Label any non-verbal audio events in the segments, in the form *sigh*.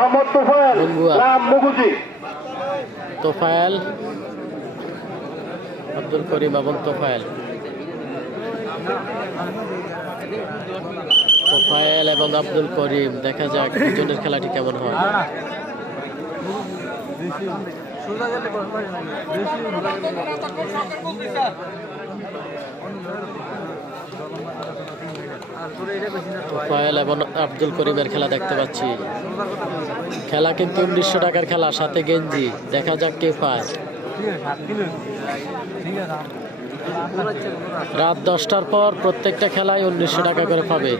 মোহাম্মদ বঙ্গুয়া। গ্রাম মুগুজি তোফায়েল আব্দুল করিম এবং তোফায়েল তোফায়েল এবং আব্দুল করিম দেখা যাক দুজনের খেলাটি কেমন হয় তোফায়েল এবং আব্দুল করিমের খেলা দেখতে পাচ্ছি। খেলা কিন্তু উনিশশো টাকার খেলা, সাথে গেঞ্জি। দেখা যাক কে পায়। রাত দশটার পর প্রত্যেকটা খেলায় উনিশশো টাকা করে পাবে।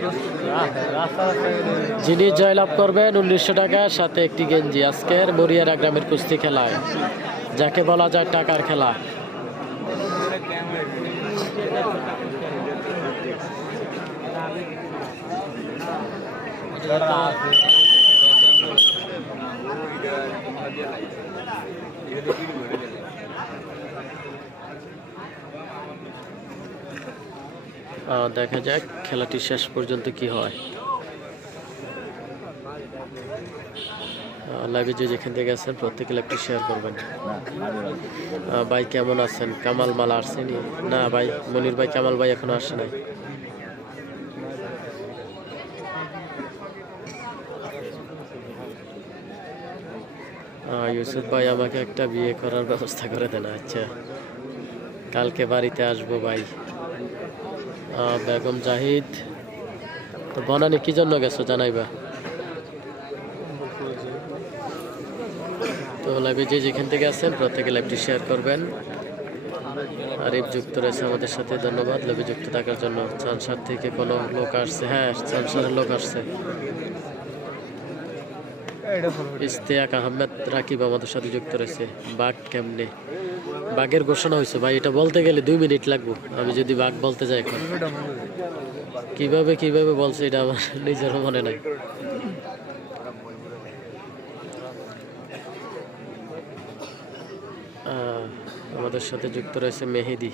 যিনি জয়লাভ করবেন উনিশশো টাকার সাথে একটি গেঞ্জি। আজকের মরিয়ারা গ্রামের কুস্তি খেলায়। যাকে বলা যায় টাকার খেলা। দেখা যাক খেলাটি শেষ পর্যন্ত কি হয়। লাইভে যে যেখান থেকে আছেন, প্রত্যেকে লাইভটি শেয়ার করবেন। ভাই কেমন আছেন? কামাল মাল আসছেনি না ভাই, মনির ভাই, কামাল ভাই এখনও আসে নাই। ইউসুফ ভাই আমাকে একটা বিয়ে করার ব্যবস্থা করে দেন আচ্ছা। কালকে বাড়িতে আসব ভাই। বেগম জাহিদ। তো বনানি, কি জন্য গেছো জানাইবা? তো লাইভে যে যেখান থেকে আছেন, প্রত্যেকে লাইভটি শেয়ার করবেন। আরিফ যুক্ত রয়েছে আমাদের সাথে, ধন্যবাদ। লাইভে যুক্ত থাকার জন্য চানসার থেকে কোনো লোক আসছে। হ্যাঁ চানসারের লোক আসছে। ইস্তেয়াক আহমেদ রাকিব আমাদের সাথে যুক্ত রয়েছে। বাঘ কেমনে? বাঘের ঘোষণা হয়েছে, ভাই, এটা বলতে গেলে দুই মিনিট লাগবে। আমি যদি বাঘ বলতে যাই এখন। কীভাবে কীভাবে বলছে এটা আমার *laughs* নিজেরও মনে নাই। আমাদের সাথে যুক্ত রয়েছে মেহেদি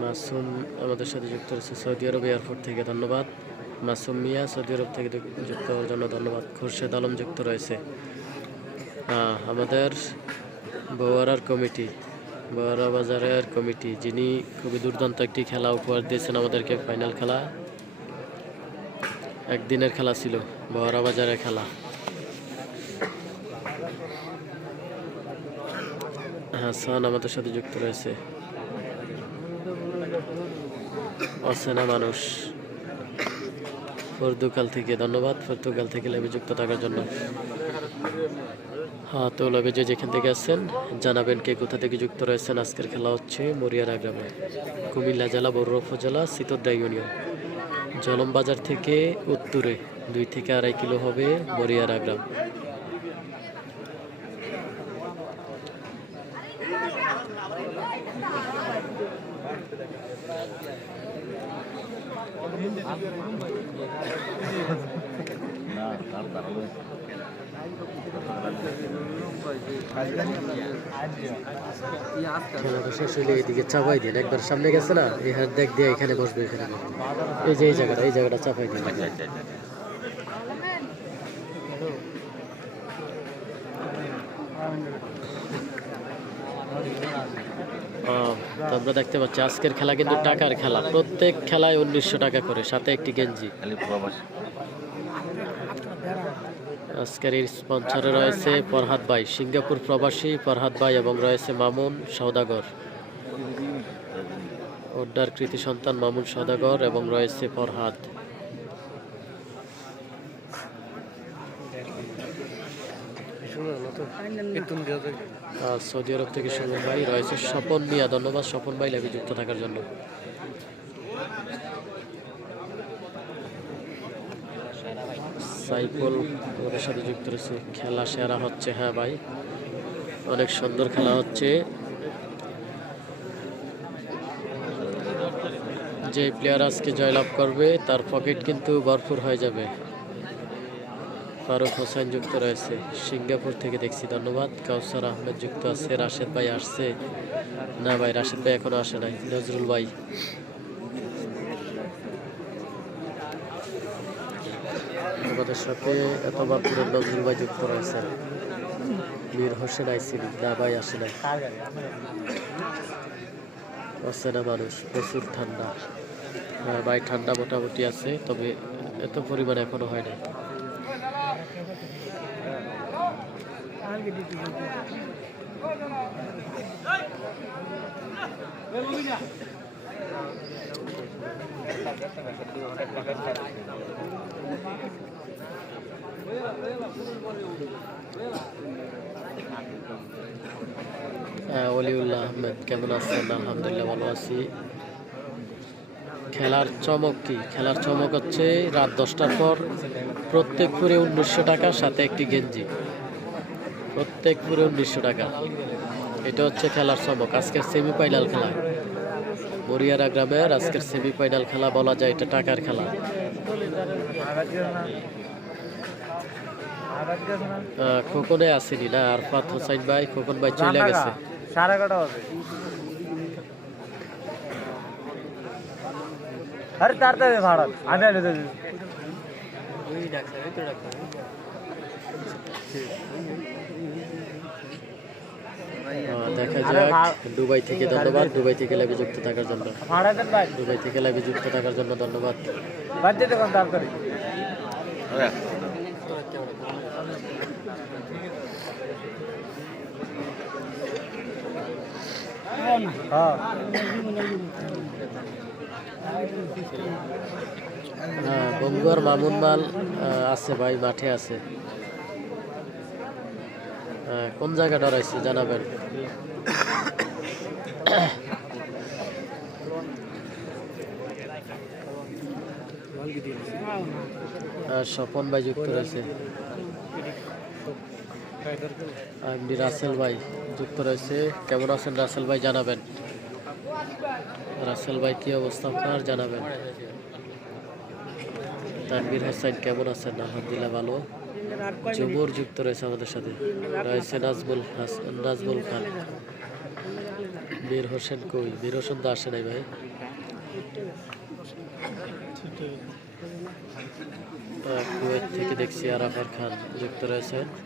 মাসুম আমাদের সাথে যুক্ত রয়েছে সৌদি আরব এয়ারপোর্ট থেকে, ধন্যবাদ। মাসুম মিয়া, সৌদি আরব থেকে যুক্ত হওয়ার জন্য ধন্যবাদ। খুরশেদ আলম যুক্ত রয়েছে। আমাদের বৌয়ারার কমিটি বৌয়ারা বাজারের কমিটি, যিনি খুবই দুর্দান্ত একটি খেলা উপহার দিয়েছেন আমাদেরকে ফাইনাল খেলা। একদিনের খেলা ছিল বৌয়ারা বাজারের খেলা। হাসান আমাদের সাথে যুক্ত রয়েছে। অচেনা মানুষ। পর্তুগাল থেকে ধন্যবাদ। পর্তুগাল থেকে লাইভে যুক্ত থাকার জন্য। হ্যাঁ তো লাইভে যে যেখান থেকে আসছেন জানাবেন কে কোথা থেকে যুক্ত রয়েছেন। আজকের খেলা হচ্ছে মরিয়ারা গ্রামে। কুমিল্লা জেলা বড়ুয়া উপজেলা সিতদ্রা ইউনিয়ন। জলম বাজার থেকে উত্তরে দুই থেকে আড়াই কিলো হবে মরিয়ারা গ্রাম। খেলাটা শেষ হইলে এদিকে চাপাই দিন একবার সামনে গেছে না? এই হাত দেখ দিয়ে এখানে বসবে এখানে। এই যে এই জায়গাটা এই জায়গাটা চাপাই দিন তো আমরা দেখতে পাচ্ছি আজকের খেলা কিন্তু টাকার খেলা প্রত্যেক খেলায় উনিশশো টাকা করে সাথে একটি গেঞ্জি। আজকের স্পন্সরে রয়েছে ফরহাদ ভাই, সিঙ্গাপুর প্রবাসী ফরহাদ ভাই এবং রয়েছে মামুন সৌদাগর ওড্ডার কৃতি সন্তান মামুন সৌদাগর এবং রয়েছে ফরহাদ। সৌদি আরব থেকে সুমন ভাই, রয়েছে স্বপন মিয়া। ধন্যবাদ স্বপন ভাই লাভে যুক্ত থাকার জন্য। সাইফুল ওদের সাথে যুক্ত রয়েছে। খেলা সেরা হচ্ছে হ্যাঁ ভাই। অনেক সুন্দর খেলা হচ্ছে। যে প্লেয়ার আজকে জয়লাভ করবে, তার পকেট কিন্তু ভরপুর হয়ে যাবে। ফারুক হোসেন যুক্ত রয়েছে। সিঙ্গাপুর থেকে দেখছি, ধন্যবাদ। কাউসার আহমেদ যুক্ত আছে। রাশেদ ভাই আসছে। না ভাই, রাশেদ ভাই এখনও আসে নাই। নজরুল ভাই। আমাদের সাথে এতবাপুরের নজরুল ভাই যুক্ত রয়েছেন মীর হোসেন আইসিনি না ভাই আসে নাই। অচেনা মানুষ প্রচুর ঠান্ডা। হ্যাঁ ভাই ঠান্ডা মোটামুটি আছে তবে এত পরিমাণ এখনও হয় নাই। হ্যাঁ, অলিউল্লাহ আহমেদ, কেমন আছেন? আলহামদুলিল্লাহ ভালো আছি। খেলার চমক কি? খেলার চমক হচ্ছে রাত দশটার পর প্রত্যেক পুরে উনিশশো টাকা সাথে একটি গেঞ্জি। প্রত্যেক পুরে উনিশশো টাকা। এটা হচ্ছে খেলার চমক। আজকের সেমিফাইনাল খেলা। বরিয়ারা গ্রামের আজকের সেমিফাইনাল খেলা বলা যায় এটা টাকার খেলা। খোকনে আসেনি না আরফাত হোসাইন ভাই খোকন ভাই চলে গেছে। সাড়ে এগারোটা হবে আরে তাড়াতাড়ি ভাড়া। আমি আগে দেবো দেখা যাক। দুবাই থেকে ধন্যবাদ। দুবাই থেকে লাইভে যুক্ত থাকার জন্য। ভাড়া দেন ভাই। দুবাই থেকে লাইভে যুক্ত থাকার জন্য ধন্যবাদ। বাদ দিতে কোন তাড়াতাড়ি হ্যাঁ হ্যাঁ বঙ্গুয়ার মামুন মাল আছে ভাই মাঠে আছে। আহ, কোন জায়গা ডরাইছে জানাবেন? স্বপন ভাই যুক্ত রয়েছে। এমডি রাসেল ভাই, যুক্ত রয়েছে। কেমন আছেন রাসেল ভাই, জানাবেন? রাসেল ভাই, কি অবস্থা আপনার? জানাবেন। তানভীর হোসেন, কেমন আছেন? আলহামদুলিল্লাহ ভালো। জুমুর যুক্ত রয়েছে আমাদের সাথে। রয়েছে নাজমুল হাস- নাজমুল খান। মীর হোসেন কই? মীর হোসেন তো আসে নাই ভাই। কুয়েত থেকে দেখছি আরাফার খান যুক্ত রয়েছেন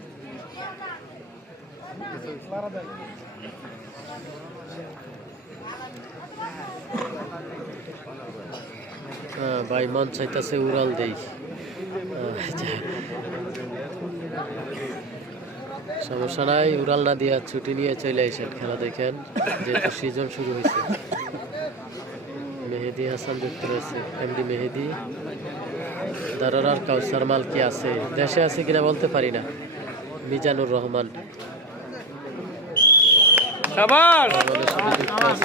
ভাই, মন চাইতেছে উড়াল দেই। সমস্যা নাই, উড়াল না দিয়া ছুটি নিয়ে চলে আসেন খেলা দেখেন, যেহেতু সিজন শুরু হয়েছে মেহেদি হাসান যুক্ত রয়েছে এমডি মেহেদি। দারার কাউসার মাল কি আছে? দেশে আছে কিনা বলতে পারি না। মিজানুর রহমান আমাদের সাথে যুক্ত আছে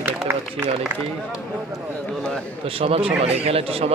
দেখতে পাচ্ছি অনেকেই। তো সমান সমান এই খেলাটি সমান